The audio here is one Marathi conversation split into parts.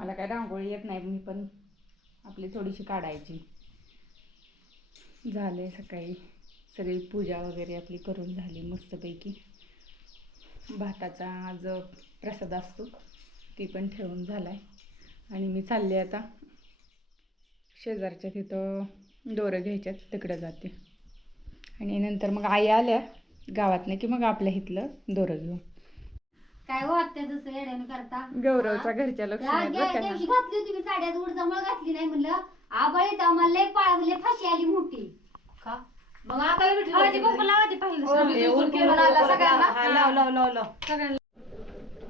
मला काय रांगोळी येत नाही मी पण आपली थोडीशी काढायची. झाले सकाळी. सगळी पूजा वगैरे आपली करून झाली मस्तपैकी. भाताचा आज प्रसाद असतो ती पण ठेवून झाला आहे आणि मी चालले आता. शेजारच्या तिथं दोरं घ्यायच्यात तिकडं जाते. आणि नंतर मग आई आल्या गावातनं की मग आपल्या इथलं दोरं घेऊ काय हो आत्या तसं येड्याने करता गौरवच्या घरच्या त्या लक्ष्मी आहेत बरं गेल्या का दिवशी. घातली होती मी साड्यात उडजामुळे घातली नाही म्हणलं आबाळी तर आम्हाला लय पाळले फाशी आली मोठी का मग कुंकू. लावा ते पाहिलं हो, सगळं. ते ऊन केलं केलं लावला सगळ्यांना. हा, लाव लाव लाव लाव सगळ्यांना.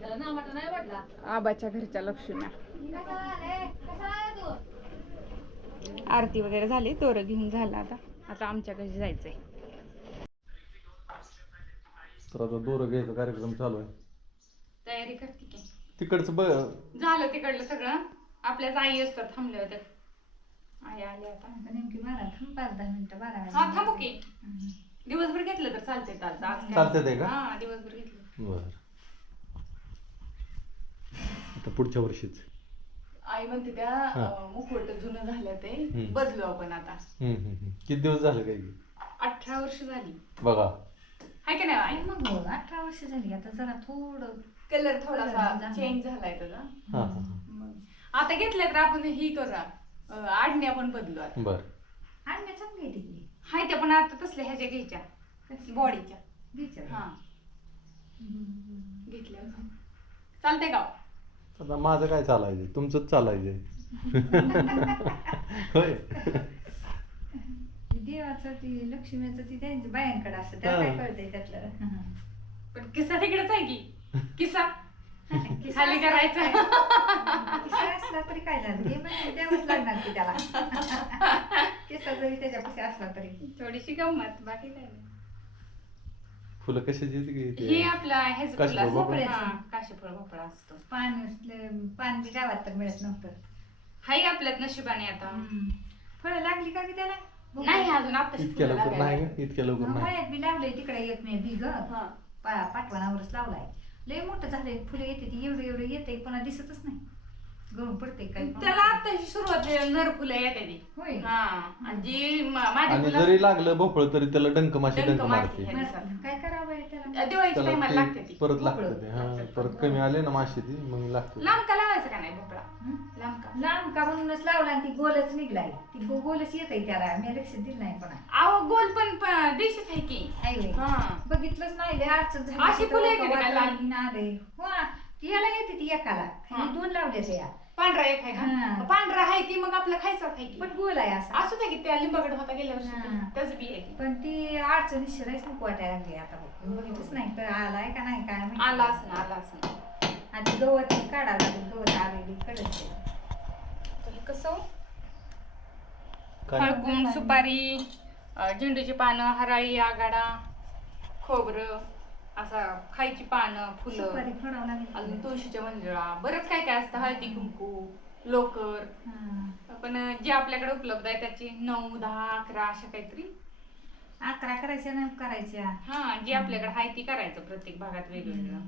त्याला नावाचा नाही वाटला आबाच्या घरच्या लक्ष्म्या आला तू? आरती वगैरे झाली दोरं घेऊन झालं आता आता आमच्या घरी जायचंय तर आता दोरं घ्यायचा कार्यक्रम चालू आहे तयारी करते की. तिकडचं बघ झालं तिकडलं सगळं. आपल्याच आई असतात थांबल्या होत्या. आई आली आता. नेमकी बारा थांब पाच दहा मिनिटं बारा हा थांबू की. दिवसभर घेतलं तर चालते आज. आज काय- चालते ते का? हा दिवसभर घेतलं. बर. आता पुढच्या वर्षीच. आई म्हणते त्या हा. अं, मुखवट जुनं झालं ते. हम्म. बदलू आपण आता. हम्म, हम्म, हम्म. किती दिवस झाले काय की? अठरा वर्ष झाली. बघा. हाय की नाही आई? मग हो, अठरा वर्ष झाली. आता जरा थोडं कलर थोडासा. चेंज झालाय त्याचा. हा हा हा. मग आता घेतलं तर आपण ही करू. अं, आडणी आपण बदलू आता. बर. आणण्या चांगली आहे ती हाय त्या पण आता तसल्या ह्याच्या घ्यायच्या. बॉडीच्या बिचारी. हा. घेतल्या चालतंय का? आता माझं काय चालायचंय? तुमचंच चालायचंय. होय. ती देवाचं ती लक्ष्मीचं ती त्यांच्या बायांकडे असतं. त्याला काय हा. कळतंय त्यातलं? पण किस्सा तिकडेच आहे की? किस्सा? किस्सा खाली असला करायचा. असला तरी काय झालं? हे म्हणजे द्यावंच लागणार की त्याला. किस्सा जरी त्याच्यापाशी असला तरी. थोडीशी गंमत बाकी काय नाही. फुलं कशाची आहेत की हे ते? आपला ह्याच काशीफळ फुल असतं. हा, काशीफळ भोपळा असतो. पान असलं- पान बी गावात तर मिळत नव्हतं. हाय आपल्यात नशिबाने आता. फळं लागली का बी त्याला? नाही अजून आता इतक्या लवकर नाही का इतक्या लवकर नाही. मळ्यात बी लावलंय तिकडे एक मी बी ग. हा. पा- पाठवणावरच लावलाय. लय मोठं झालंय. फुलं येते ती एवढं एवढं येते पुन्हा दिसतच नाही. गळून पडते काय? त्याला आताची सुरुवात नर फुलं येते ती. होय. हा आणि जी म- माझी आणि फुलं जरी लागलं भोपळ तरी त्याला डंक माशी डंक डंक मारते. मारते मग काय करावं बाई त्याला? दिवाळीच्या त्याला टायमाला लागते ते ती. परत लागतं. ते हा परत कमी आले ना माशी ती मग लागते लांब का लावायचं का नाही भोपळा? हं? लांब का लांब का म्हणूनच लावला आणि ती गोलच निघलाय. ती गो- गोलच येत आहे त्याला. मी लक्ष दिलं नाही पण अहो गोल पण प- देशीच आहे की. हा. बघितलंच नाही लय अडचण झाली. अशी फुलं येते का आले हो ती याला येते ती एकाला. हा. दोन लावले या पांढरा एक आहे हा. का पांढरा आहे ती मग आपलं खायचं आहे की पण गोल आहे असं असू दे की त्या लिंबाकडे होता गेल्या हा. वर्षी त्याच बी आहे की. पण ती अडचण शिरायच नको वाटायला लागली आता बघ. बघितलंच नाही तर आलाय का नाही काय माहिती. आला असं आला असं आणि गवत काढावं लागेल गवत आलेली कडक तर कसं काय हळकुंड सुपारी अं, झेंडूची पानं हराळी आगाडा खोबरं असा खायची पानं फुलं सुपारी फोडावं अजून लागेल तुळशीच्या मंजुळा बरंच काय काय असतं हळदी कुंकू लोकर. हा. पण जे आपल्याकडे उपलब्ध आहे त्याची नऊ दहा अकरा अशा काहीतरी. अकरा करायच्या नाही करायच्या. हा जे आपल्याकडे आहे ती करायचं प्रत्येक भागात वेगवेगळं.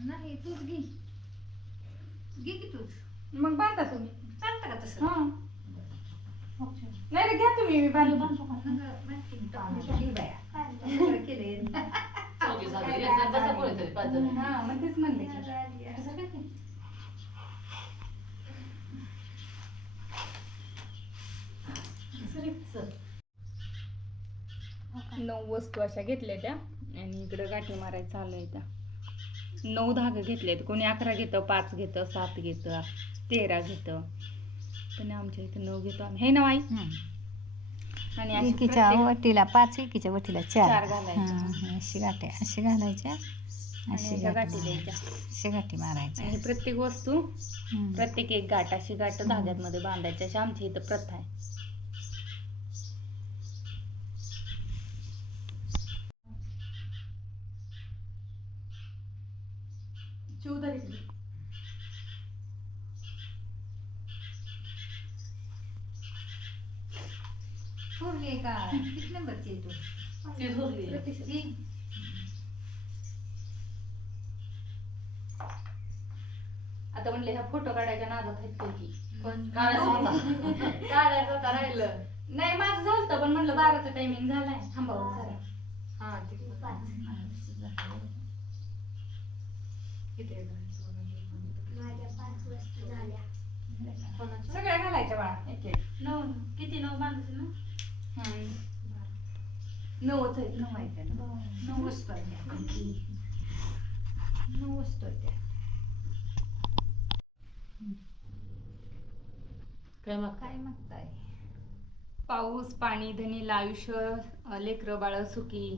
नाही तूच घे. घे की तूच. मग बांधा तुम्ही. चालतं का तसं? हा. नाही रे घ्या तुम्ही मी बांधतो जण. हा मग तेच म्हणले. नऊ वस्तू अशा घेतल्या त्या आणि इकडं गाठी मारायचं आलंय त्या. नऊ धागे घेतलेत. कोणी अकरा घेतं पाच घेतं सात घेतं तेरा घेतं. पण आमच्या इथं. नऊ घेतो आम्ही. हे ना आई आणि अशी एकीच्या प्रत्येक- वटीला पाच एकीच्या वटीला चार. चार घालायच्या. हा, अशी गाठी अशी घालायच्या. आणि अशी अशा गाठी. द्यायच्या. अशी गाठी मारायच्या. आणि प्रत्येक वस्तू हम्म. प्रत्येक एक गाठ अशी गाठ धाग्यामध्ये बांधायची. अशी आमच्या इथं प्रथा आहे. थोरली का किती नंबरची आहे तू ती थोरली आहे. प्रतिष्ठी आता म्हणले ह्या फोटो काढायच्या नादात आहेत का की काढायचं होतं. काढायचं होतं राहिलं. नाही माझं झालं पण म्हणलं बाराचा टायमिंग झालाय. थांबावं जरा. हा ठीक आहे. किती आहे गं? कोणाचं? सगळ्या घालायच्या बाळा. एक एक. नऊ. किती नऊ माणसं ना. नऊच आहेत नऊ आहेत ना. नऊ वस्तू आहे त्या. नऊ वस्तू आहे त्या. काय मग? काय मागताय पाऊस पाणी धनीला आयुष्य लेकरं बाळ सुखी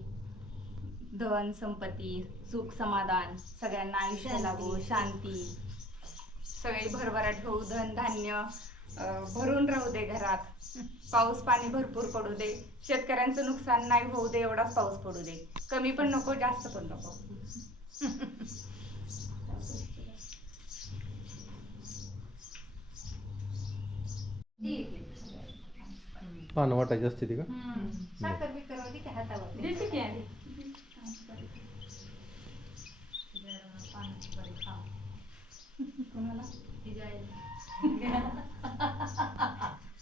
धन संपत्ती सुख समाधान सगळ्यांना आयुष्य लाभो शांती. सगळे भरभराट होऊ धन धान्य भरून राहू दे घरात पाऊस पाणी भरपूर पडू दे शेतकऱ्यांचं नुकसान नाही होऊ दे एवढाच पाऊस पडू दे कमी पण नको जास्त पण नको. पानं वाटायची असते ती का साखर बिकर होती त्या हातावर देते की आणि. पानाची बरी खाऊ. कोणाला?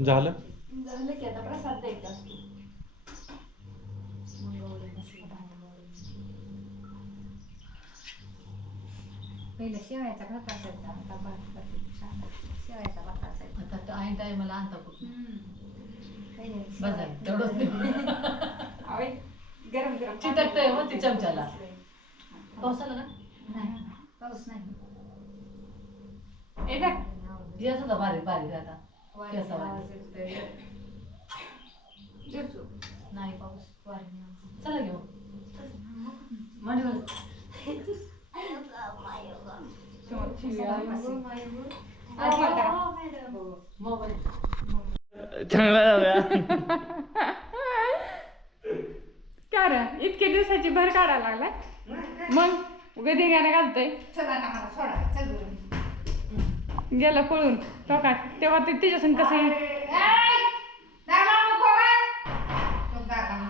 झालं? झालं की आता प्रसाद द्यायचा असतो. पहिलं शेवयाचा भात असायचा आता भात असायचा. शेवयाचा भात असायचा आता तो ऐन टायमाला आणता कुठून पहिले बस झालं, तेवढंच नाही. अवे, गरम गरम चिटकतंय हो ती चमच्याला. पाऊस आला का नाही पाऊस नाही ए बघ येत होता बारीक बारीक आता वाऱ्याचा केसावर. आवाज येतोय. नाही पाऊस वाऱ्याने आवाज चला घेऊ मांडीवर समोर शिवी आहे. येतोय. आज मला करा. मोबाईल चांगला रे इतके दिवसाची भर काढायला लागलाय मग उगा धिंगाणा घालतोय चला ना मला सोडा चल बरं. गेला पळून तो का तेव्हा ते तिच्या संग कसं.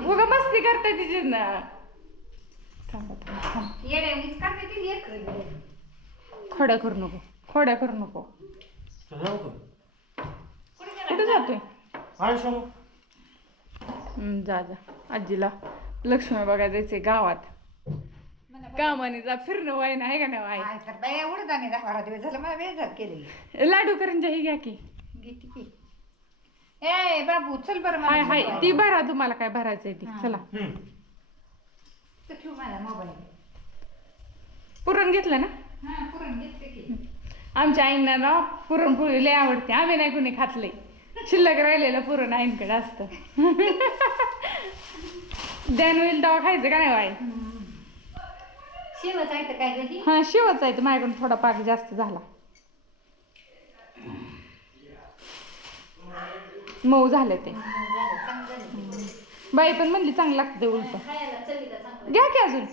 उगा मस्ती करताय तिची ना थांबा थांबा खोड्या करू नको. खोड्या करू नको. कुठे जातोय? हम्म, जा जा. आजीला लक्ष्मी बघायला जायचंय गावात. कामाने जा फिरणं वाय ना आहे का नाही वाय काय तर बाया उडदाने दहा बारा दिवस झालं मला बेजार केले लाडू करंजा ही घ्या की. घेते की. ए बाबू चल बरं हाय मला हाय. ती भरा तुम्हाला काय भरायचंय ती. हा. चला. तर ठेव मला मोबाईल. पुरण घेतलं ना? आमच्या आईंना ना पुरणपोळी लय आवडते. आम्ही नाही कुणी खातले. शिल्लक राहिलेलं पुरण आईंकडे असतं. ध्यान होईल तेव्हा खायचं का नाही वाई शेवच आहे तर काय हा? शिवच आहे तर माझ्याकडून थोडा पाक जास्त झाला. मऊ झालं ते. बाई पण म्हणली चांगलं लागतं ते उलट. घ्या की अजून.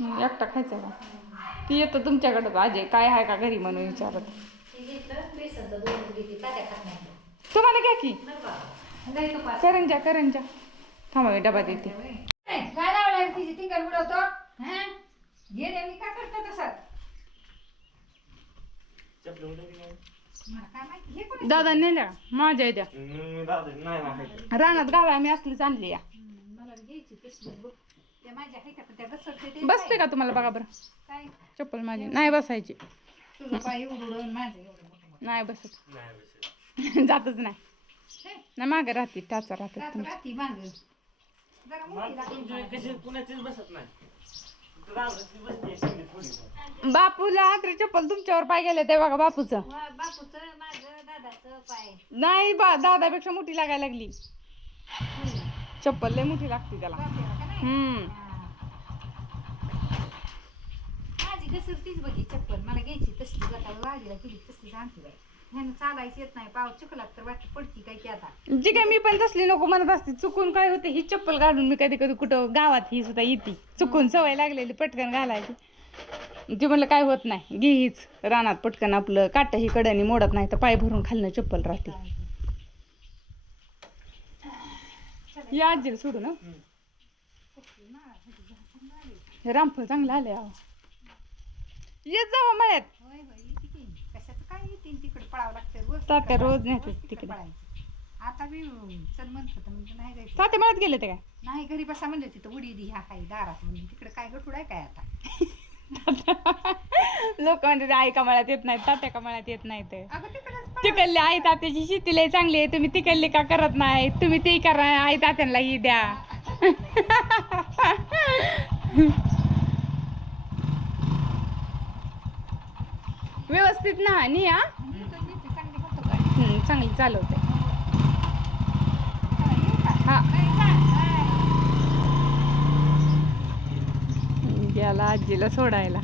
हं, एकटा खायचं का? ती येतं तुमच्याकडं अजय काय आहे का घरी म्हणून विचारत. तुम्हाला घ्या की. करंजा करंजा थांबा मी डबा देते. काय लावलंय तिची टिंगर उडवतो? हा? गेले मी का करतो तसं? मला काय माहिती हे कोणी दादा नेल्या? माझ्या द्या. रानात घाला मी असलीच आणली या. मला घ्यायची बसते? का तुम्हाला बघा बरं? काय? चप्पल माझी. नाही बसायची. नाही बसत. जातच नाही. नाही मागे राहते टाचा राहते. बापूला आखरी चप्पल तुमच्यावर पाय गेले ते बघा बापूचं. वा, बापूचं माझं दादाचं पाय. नाही बा दादापेक्षा मोठी लागायला लागली. चप्पल लय मोठी लागते त्याला? हम्म. माझी घसरतीच बघी चप्पल मला घ्यायची तसली जाता वाडीला गेली तसली आणते बाई. ह्यानं चालायचं येत नाही पाव चिखलात तर वाटत पडती काय की आता. जी काय मी पण तसली नको म्हणत असते चुकून काय होते ही चप्पल काढून मी कधी कधी कुठं गावात ही सुद्धा येते. चुकून सवय लागलेली पटकन घालायची. ती म्हणलं काय होत नाही घे हीच. रानात पटकन आपलं काट ही कड्याने मोडत नाही तर पाय भरून खालनं चप्पल राहते. या आजीला सोडू ना. हे रामफळ चांगलं आले अहो येत जावा मळ्यात. होय होय येते की. कशाचं काय येते? तिकडे पळावं लागतं रोज. तात्या तिकडं रोज नेतात तिकडं तिकडे. पळायचं. आता बी चल म्हणत होतं म्हणजे नाही जायचं. तात्या मळ्यात गेले ते काय? नाही घरी बसा म्हणले तिथं उडी दी ह्या हाय दारात म्हणून. तिकडे काय गठुड आहे काय आता? लोक म्हणतात आई कमळात येत नाही तात्या कमळात येत नाही ते अगं तिकडेच तिकडली आई तात्याची शेती लय चांगली आहे. तुम्ही तिकडली का करत नाही तुम्ही ते करा आई तात्यांना ही द्या. व्यवस्थित ना नी हा चांगली चालवते. हा. नाही, गेला आजीला सोडायला.